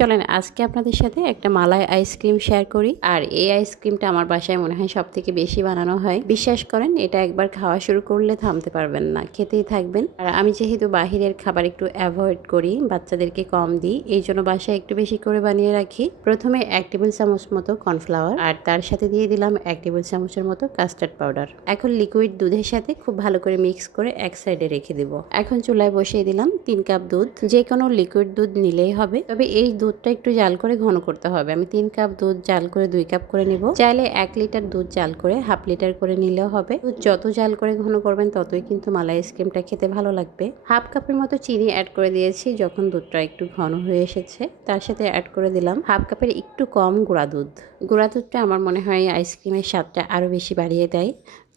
চলেন আজকে আপনাদের সাথে একটা মালাই আইসক্রিম শেয়ার করি। আর এই আইসক্রিমটা আমার বাসায় মনে হয় সবথেকে বেশি বানানো হয়। বিশ্বাস করেন, এটা একবার খাওয়া শুরু করলে থামতে পারবেন না, খেতেই থাকবেন। আর আমি যেহেতু বাহিরের খাবার একটু অ্যাভয়েড করি, বাচ্চাদেরকে কম দিই, এই জন্য বাসায় একটু বেশি করে বানিয়ে রাখি। প্রথমে 1 টেবিল চামচ মতো কর্নফ্লাওয়ার, আর তার সাথে দিয়ে দিলাম 1 টেবিল চামচের মতো কাস্টার্ড পাউডার। এখন লিকুইড দুধের সাথে খুব ভালো করে মিক্স করে এক সাইডে রেখে দেব। এখন চুলায় বসিয়ে দিলাম 3 কাপ দুধ। যে কোনো লিকুইড দুধ নিলেই হবে, তবে এই দুধটা একটু জাল করে ঘন করতে হবে। আমি 3 কাপ দুধ জাল করে 2 কাপ করে নিব। চাইলে 1 লিটার দুধ জাল করে হাফ লিটার করে নিলেও হবে। দুধ যত জাল করে ঘন করবেন ততই কিন্তু মালাই আইসক্রিমটা খেতে ভালো লাগবে। হাফ কাপের মতো চিনি অ্যাড করে দিয়েছি যখন দুধটা একটু ঘন হয়ে এসেছে। তার সাথে অ্যাড করে দিলাম হাফ কাপের একটু কম গুঁড়া দুধ। গুঁড়া দুধটা আমার মনে হয় আইসক্রিমের স্বাদটা আরও বেশি বাড়িয়ে দেয়,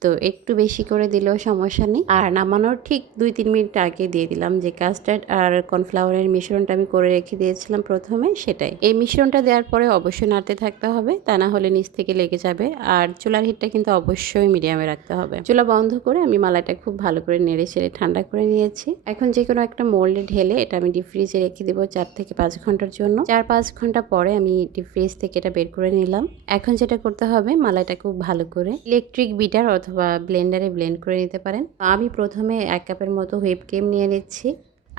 তো একটু বেশি করে দিলেও সমস্যা নেই। আর নামানোর ঠিক 2-3 মিনিট আগে দিয়ে দিলাম যে কাস্টার্ড আর কর্নফ্লাওয়ারের মিশ্রণটা আমি করে রেখে দিয়েছিলাম প্রথমে, সেটাই। এই মিশ্রণটা দেওয়ার পরে অবশ্যই নাড়তে থাকতে হবে, তা না হলে নিচ থেকে লেগে যাবে। আর চুলার হিটটা কিন্তু অবশ্যই মিডিয়ামে রাখতে হবে। চুলা বন্ধ করে আমি মালাইটা খুব ভালো করে নেড়ে চেড়ে ঠান্ডা করে নিয়েছি। এখন যে কোনো একটা মোল্ডে ঢেলে এটা আমি ডিপ ফ্রিজে রেখে দেবো 4 থেকে 5 ঘন্টার জন্য। 4-5 ঘন্টা পরে আমি ডিপ ফ্রিজ থেকে এটা বের করে নিলাম। এখন যেটা করতে হবে, মালাইটা খুব ভালো করে ইলেকট্রিক বিটার অথবা ব্লেন্ডারে ব্লেন্ড করে নিতে পারেন। আমি প্রথমে 1 কাপের মতো হুইপ ক্রিম নিয়ে নিচ্ছি।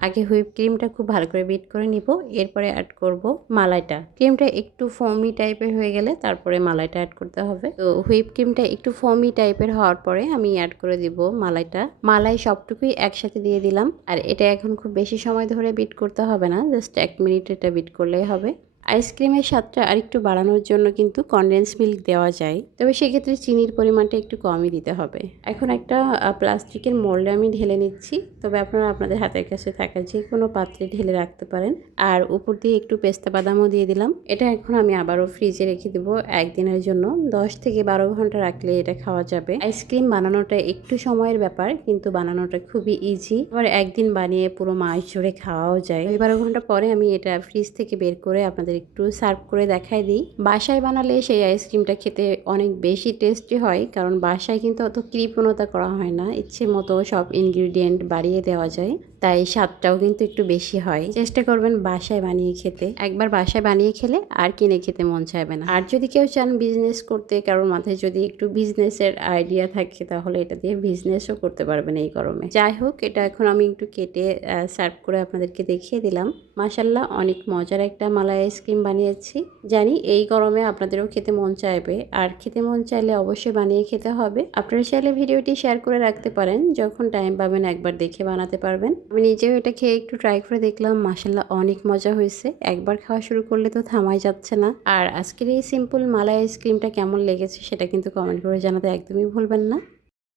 আগে হুইপ ক্রিমটা খুব ভালো করে বিট করে নিব, এরপরে অ্যাড করব মালাইটা। ক্রিমটা একটু ফোমি টাইপের হয়ে গেলে তারপরে মালাইটা অ্যাড করতে হবে। তো হুইপ ক্রিমটা একটু ফোমি টাইপের হওয়ার পরে আমি অ্যাড করে দিব মালাইটা। মালাই সবটুকুই একসাথে দিয়ে দিলাম। আর এটা এখন খুব বেশি সময় ধরে বিট করতে হবে না, জাস্ট 1 মিনিট এটা বিট করলেই হবে। আইসক্রিমের স্বাদটা আরেকটু বাড়ানোর জন্য কিন্তু কনডেন্স মিল্ক দেওয়া যায়, তবে সেক্ষেত্রে চিনির পরিমাণটা একটু কমই দিতে হবে। এখন একটা প্লাস্টিকের মোল্ডে আমি ঢেলে নিচ্ছি, তবে আপনারা আপনাদের হাতের কাছে থাকা যে কোনো পাত্রে ঢেলে রাখতে পারেন। আর উপর দিয়ে একটু পেস্তা বাদামও দিয়ে দিলাম। এটা এখন আমি আবারও ফ্রিজে রেখে দেবো 1 দিনের জন্য। 10 থেকে 12 ঘন্টা রাখলে এটা খাওয়া যাবে। আইসক্রিম বানানোটা একটু সময়ের ব্যাপার, কিন্তু বানানোটা খুবই ইজি। আবার একদিন বানিয়ে পুরো মাস জুড়ে খাওয়াও যায়। 12 ঘন্টা পরে আমি এটা ফ্রিজ থেকে বের করে আপনাদের একটু সার্ভ করে দেখাই দিই। বাসায় বানালে সেই আইসক্রিমটা খেতে অনেক বেশি টেস্টি হয়, কারণ বাসায় কিন্তু অত কৃপণতা করা হয় না, ইচ্ছে মতো সব ইনগ্রিডিয়েন্ট বাড়িয়ে দেওয়া যায়, তাই স্বাদটাও কিন্তু একটু বেশি হয়। চেষ্টা করবেন বাসায় বানিয়ে খেতে। একবার বাসায় বানিয়ে খেলে আর কিনে খেতে মন চাইবে না। আর যদি কেউ চান বিজনেস করতে, কারোর মাথায় যদি একটু বিজনেসের আইডিয়া থাকে, তাহলে এটা দিয়ে বিজনেসও করতে পারবেন এই গরমে। যাই হোক, এটা এখন আমি একটু কেটে সার্ভ করে আপনাদেরকে দেখিয়ে দিলাম। মাশাআল্লাহ, অনেক মজার একটা মালাই আইসক্রিম বানিয়েছি। জানি এই গরমে আপনাদেরও খেতে মন চাইবে, আর খেতে মন চাইলে অবশ্যই বানিয়ে খেতে হবে। আপনারা চাইলে ভিডিওটি শেয়ার করে রাখতে পারেন, যখন টাইম পাবেন একবার দেখে বানাতে পারবেন। আমি নিজেও এটা খেয়ে একটু ট্রাই করে দেখলাম, মাশাআল্লাহ অনেক মজা হয়েছে। একবার খাওয়া শুরু করলে তো থামাই যাচ্ছে না। আর আজকের এই সিম্পল মালাই আইসক্রিমটা কেমন লেগেছে সেটা কিন্তু কমেন্ট করে জানাতে একদমই ভুলবেন না।